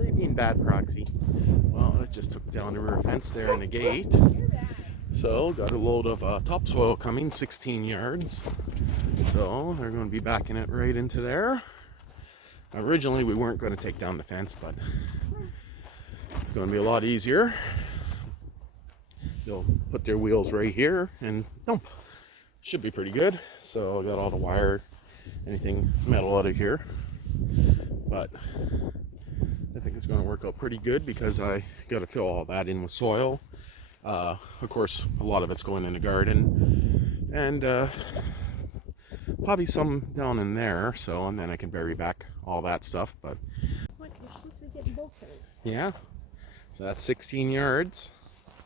What do you mean bad proxy? Well, I just took down the rear fence there and the gate. So, got a load of topsoil coming, 16 yards. So, they're going to be backing it right into there. Originally, we weren't going to take down the fence, but it's going to be a lot easier. They'll put their wheels right here and dump. Should be pretty good. So, I got all the wire, anything metal out of here. But I think it's going to work out pretty good because I got to fill all that in with soil. Of course, a lot of it's going in the garden, and probably some down in there. So, and then I can bury back all that stuff. But What, you're supposed to be getting go-kart. yeah, so that's 16 yards.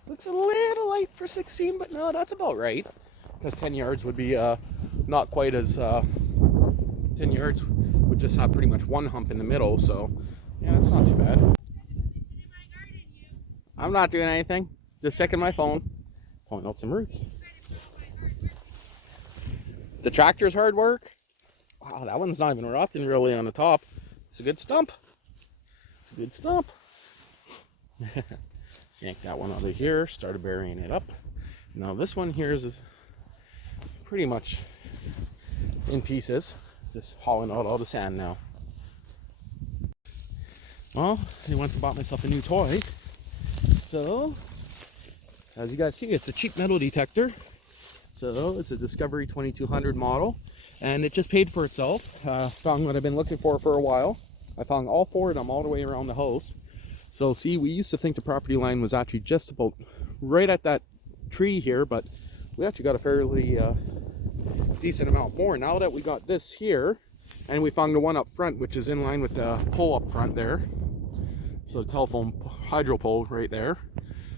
Looks a little light for 16, but no, that's about right. Because 10 yards would be not quite as 10 yards would just have pretty much one hump in the middle. So yeah, it's not too bad. I'm not doing anything. Just checking my phone, pointing out some roots. The tractor's hard work. Wow, that one's not even rotting really on the top. It's a good stump. It's a good stump. Let's yank that one out of here. Started burying it up. Now this one here is pretty much in pieces. Just hauling out all the sand now. Well, I went and bought myself a new toy. So, as you guys see, it's a cheap metal detector. So, it's a Discovery 2200 model. And it just paid for itself. Found what I've been looking for a while. I found all four of them all the way around the house. So, see, we used to think the property line was actually just about right at that tree here. But we actually got a fairly decent amount more. Now that we got this here, and we found the one up front, which is in line with the pole up front there. So the telephone hydro pole right there,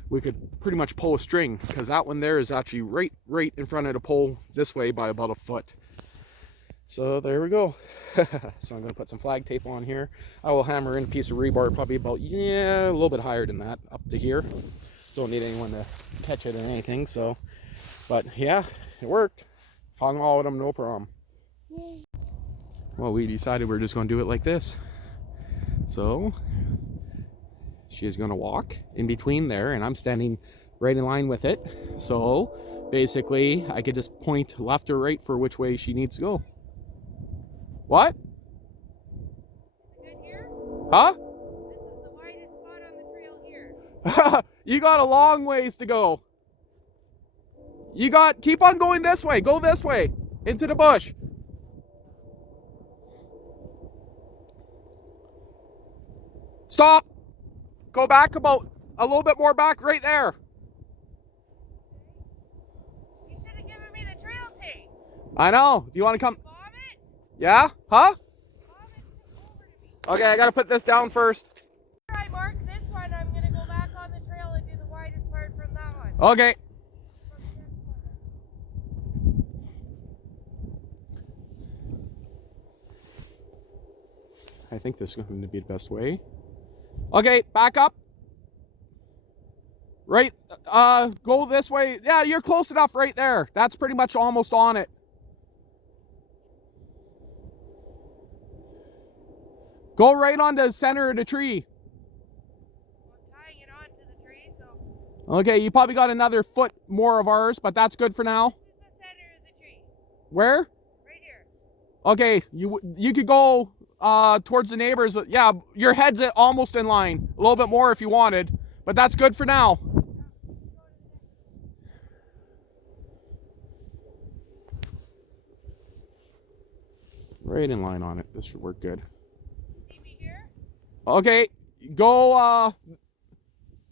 we could pretty much pull a string because that one there is actually right in front of the pole this way by about a foot. So there we go. So I'm going to put some flag tape on here. I will hammer in a piece of rebar probably about, yeah, a little bit higher than that up to here. Don't need anyone to catch it or anything. So, but yeah, it worked. Found all of them, no problem. Well, we decided we're just going to do it like this. So she is going to walk in between there, and I'm standing right in line with it. So basically, I could just point left or right for which way she needs to go. What? Good here? Huh? This is the widest spot on the trail here. You got a long ways to go. Keep on going this way. Go this way into the bush. Stop. Go back about a little bit more back right there. You should have given me the trail tape. I know. Do you want to come? Bob it? Yeah? Huh? Bob it over to me. Okay, I got to put this down first. After I mark this one, I'm going to go back on the trail and do the widest part from that one. Okay. I think this is going to be the best way. Okay, back up. Right, go this way. Yeah, you're close enough right there. That's pretty much almost on it. Go right on the center of the tree. I'm tying it onto the tree, so. Okay, you probably got another foot more of ours, but that's good for now. This is the center of the tree. Where? Right here. Okay, you could go towards the neighbors. Yeah, your head's almost in line. A little bit more if you wanted, but that's good for now. Right in line on it. This should work good. See me here? Okay, go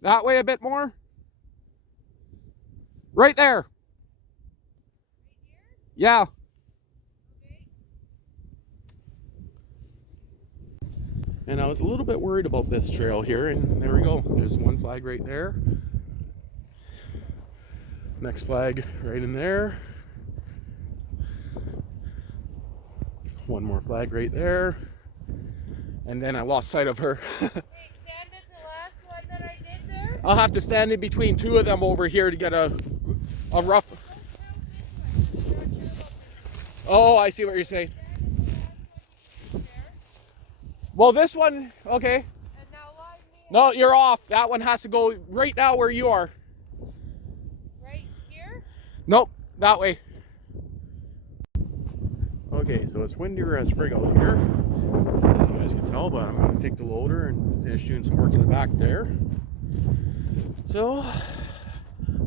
that way a bit more. Right there. Right here? Yeah. Okay. And I was a little bit worried about this trail here, and there we go. There's one flag right there. Next flag right in there. One more flag right there. And then I lost sight of her. Hey, stand at the last one that I did there. I'll have to stand in between two of them over here to get a rough... Oh, I see what you're saying. Well, this one, okay. And now No, you're off. That one has to go right now where you are. Right here? Nope, that way. Okay, so it's windier as frig out here, as you guys can tell, but I'm going to take the loader and finish doing some work in the back there. So,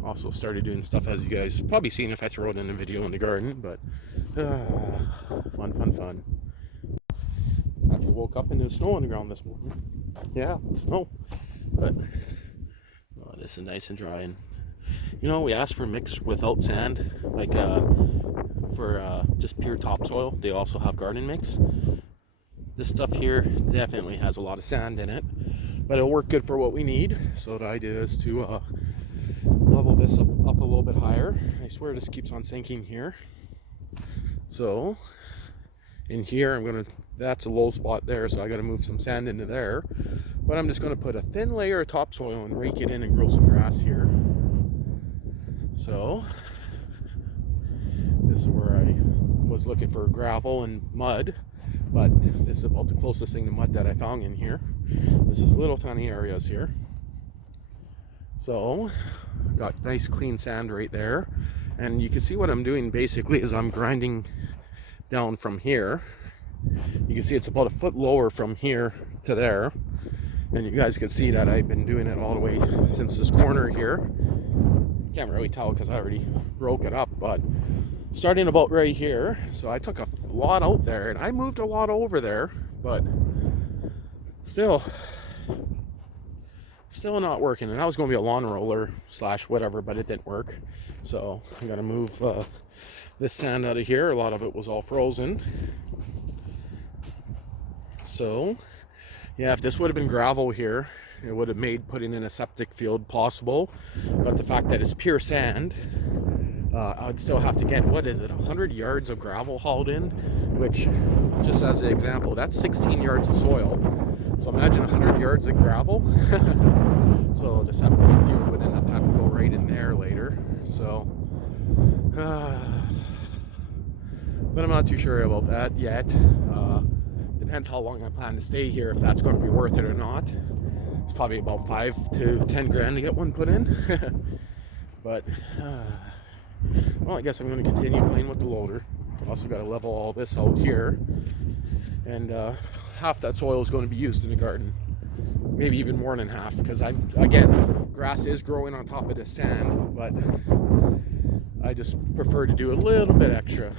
also started doing stuff, as you guys probably seen if I throw it in the video in the garden, but fun. Actually woke up and there's snow on the ground this morning. Yeah, snow. But oh, this is nice and dry. And you know, we asked for mix without sand, like for just pure topsoil. They also have garden mix. This stuff here definitely has a lot of sand in it, but it'll work good for what we need. So the idea is to level this up a little bit higher. I swear this keeps on sinking here. So in here, that's a low spot there, so I got to move some sand into there. But I'm just going to put a thin layer of topsoil and rake it in and grow some grass here. So this is where I was looking for gravel and mud, but this is about the closest thing to mud that I found in here. This is little tiny areas here. So got nice clean sand right there, and you can see what I'm doing basically is I'm grinding down from here. You can see it's about a foot lower from here to there, and you guys can see that I've been doing it all the way since this corner here. Can't really tell because I already broke it up, but starting about right here. So I took a lot out there and I moved a lot over there, but still not working. And that was going to be a lawn roller / whatever, but it didn't work. So I'm going to move this sand out of here. A lot of it was all frozen. So yeah, if this would have been gravel here, it would have made putting in a septic field possible. But the fact that it's pure sand, I'd still have to get, 100 yards of gravel hauled in, which, just as an example, that's 16 yards of soil. So imagine 100 yards of gravel. So the septic field would end up having to go right in there later. So, but I'm not too sure about that yet. Depends how long I plan to stay here, if that's going to be worth it or not. It's probably about 5 to 10 grand to get one put in. But well, I guess I'm going to continue playing with the loader. Also got to level all this out here, and half that soil is going to be used in the garden, maybe even more than half, because again, grass is growing on top of the sand, but I just prefer to do a little bit extra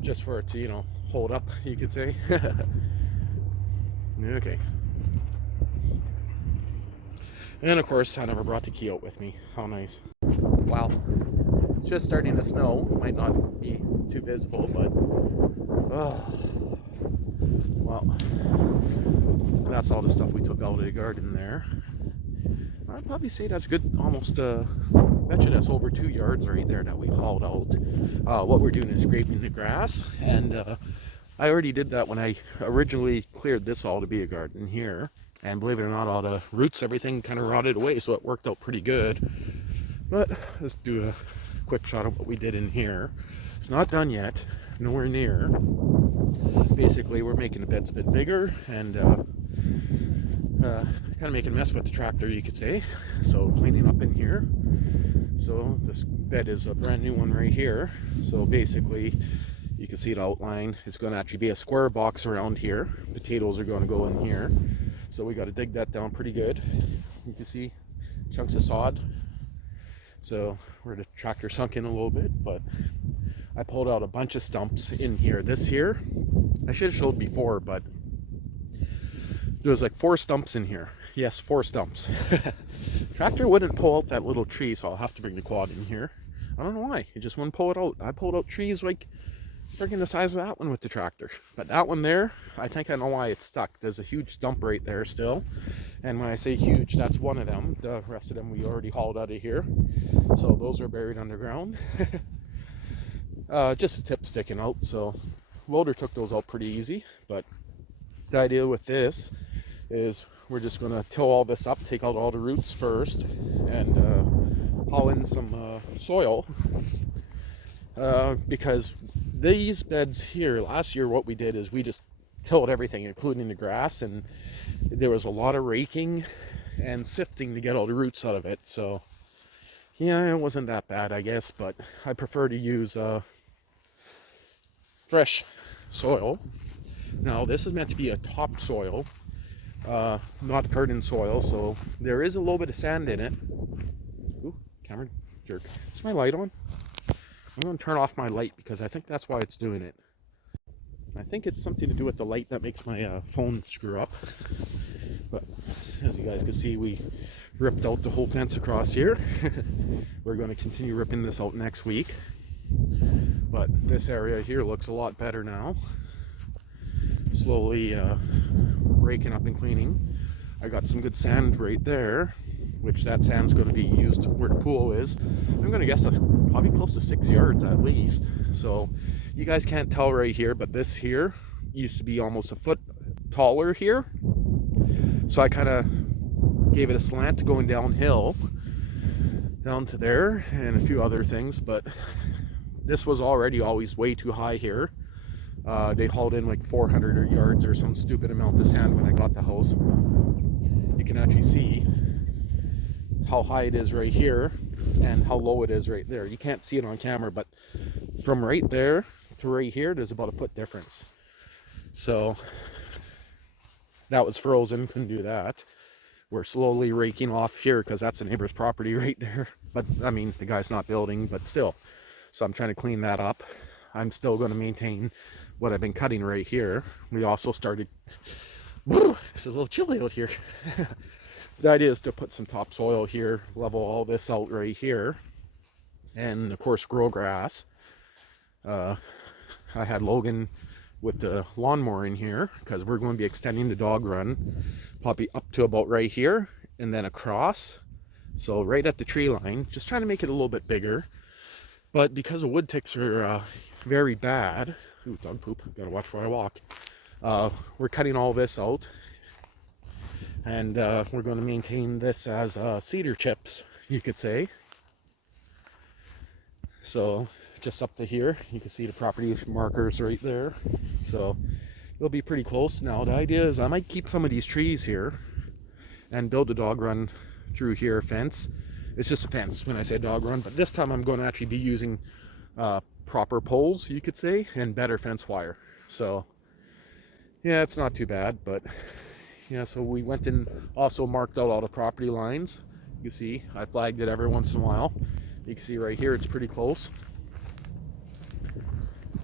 just for it to, you know, hold up, you could say. Okay. And of course, I never brought the key out with me. How nice. Wow. It's just starting to snow. Might not be too visible, but well, that's all the stuff we took out of the garden there. I'd probably say that's good, almost bet you that's over 2 yards right there that we hauled out. What we're doing is scraping the grass, and I already did that when I originally cleared this all to be a garden here. And believe it or not, all the roots, everything kind of rotted away, so it worked out pretty good. But let's do a quick shot of what we did in here. It's not done yet, nowhere near. Basically, we're making the beds a bit bigger and kind of making a mess with the tractor, you could say. So cleaning up in here. So this bed is a brand new one right here. So basically, you can see the outline. It's going to actually be a square box around here. Potatoes are going to go in here. So we got to dig that down pretty good. You can see chunks of sod. So where the tractor sunk in a little bit, but I pulled out a bunch of stumps in here. This here, I should have showed before, but there was like 4 stumps in here. Yes, 4 stumps. Tractor wouldn't pull out that little tree, so I'll have to bring the quad in here. I don't know why. It just wouldn't pull it out. I pulled out trees like freaking the size of that one with the tractor. But that one there, I think I know why it's stuck. There's a huge stump right there still. And when I say huge, that's one of them. The rest of them we already hauled out of here. So those are buried underground. Just a tip sticking out. So loader took those out pretty easy. But the idea with this is we're just going to till all this up, take out all the roots first, and haul in some soil. Because these beds here, last year what we did is we just tilled everything, including the grass, and there was a lot of raking and sifting to get all the roots out of it. So yeah, it wasn't that bad, I guess, but I prefer to use fresh soil. Now this is meant to be a topsoil, not garden soil, so there is a little bit of sand in it. Ooh, camera jerk. Is my light on? I'm going to turn off my light because I think that's why it's doing it. I think it's something to do with the light that makes my phone screw up. But as you guys can see, we ripped out the whole fence across here. We're going to continue ripping this out next week. But this area here looks a lot better now. Slowly raking up and cleaning. I got some good sand right there, which that sand's going to be used where the pool is. I'm going to guess that's probably close to 6 yards at least. So you guys can't tell right here, but this here used to be almost a foot taller here. So I kind of gave it a slant going downhill, down to there, and a few other things, but this was already always way too high here. They hauled in like 400 yards or some stupid amount of sand when I got the house. You can actually see how high it is right here and how low it is right there. You can't see it on camera, but from right there to right here, there's about a foot difference. So that was frozen, couldn't do that. We're slowly raking off here because that's the neighbor's property right there. But I mean, the guy's not building, but still. So I'm trying to clean that up. I'm still going to maintain what I've been cutting right here. We also started, it's a little chilly out here. The idea is to put some topsoil here, level all this out right here, and of course grow grass. I had Logan with the lawnmower in here because we're going to be extending the dog run probably up to about right here and then across. So right at the tree line, just trying to make it a little bit bigger. But because the wood ticks are very bad, ooh, dog poop, gotta watch where I walk. We're cutting all this out, and we're going to maintain this as cedar chips, you could say. So just up to here, you can see the property markers right there. So it'll be pretty close. Now the idea is I might keep some of these trees here and build a dog run through here, fence. It's just a fence when I say dog run, but this time I'm going to actually be using proper poles, you could say, and better fence wire. So yeah, it's not too bad, but yeah, so we went and also marked out all the property lines. You can see I flagged it every once in a while. You can see right here it's pretty close,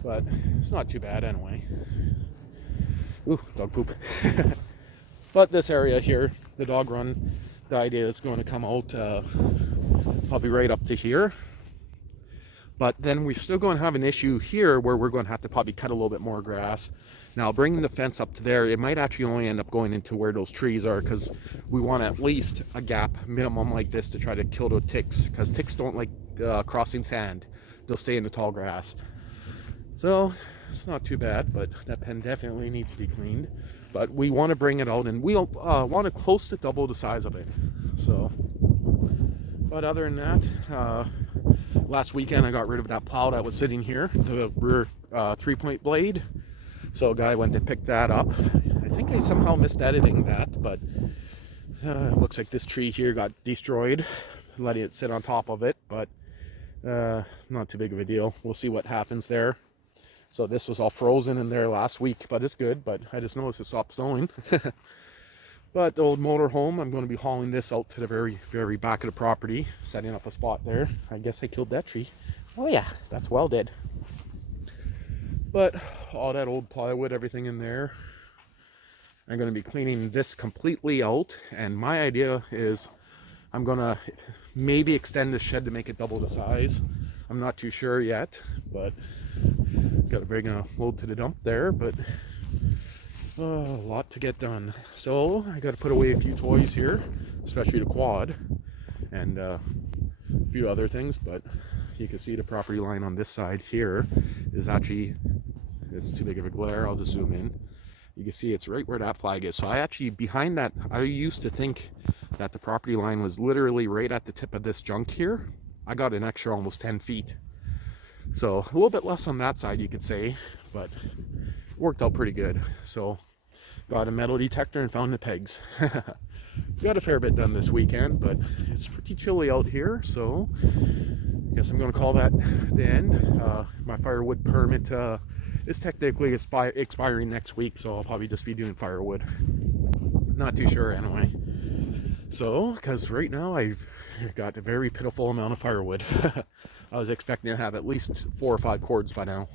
but it's not too bad anyway. Ooh, dog poop. But this area here, the dog run, the idea is going to come out probably right up to here. But then we're still going to have an issue here where we're going to have to probably cut a little bit more grass. Now bringing the fence up to there, it might actually only end up going into where those trees are, because we want at least a gap minimum like this to try to kill the ticks, because ticks don't like crossing sand. They'll stay in the tall grass. So it's not too bad, but that pen definitely needs to be cleaned. But we want to bring it out, and we want to close to double the size of it. So, but other than that, last weekend I got rid of that plow that was sitting here, the rear 3-point blade. So a guy went to pick that up. I think I somehow missed editing that, but it looks like this tree here got destroyed, letting it sit on top of it, but not too big of a deal. We'll see what happens there. So this was all frozen in there last week, but it's good. But I just noticed it stopped snowing. But the old motor home, I'm going to be hauling this out to the very, very back of the property, setting up a spot there. I guess I killed that tree. Oh yeah, that's well dead. But all that old plywood, everything in there, I'm going to be cleaning this completely out. And my idea is I'm going to maybe extend the shed to make it double the size. I'm not too sure yet, but got to bring a load to the dump there, but a lot to get done. So I got to put away a few toys here, especially the quad and a few other things. But you can see the property line on this side here is actually, it's too big of a glare. I'll just zoom in. You can see it's right where that flag is. So I actually, behind that, I used to think that the property line was literally right at the tip of this junk here. I got an extra almost 10 feet. So a little bit less on that side, you could say, but worked out pretty good. So got a metal detector and found the pegs. Got a fair bit done this weekend, but it's pretty chilly out here, so I guess I'm going to call that the end. My firewood permit is technically expiring next week, so I'll probably just be doing firewood. Not too sure anyway. So, because right now I've got a very pitiful amount of firewood. I was expecting to have at least 4 or 5 cords by now.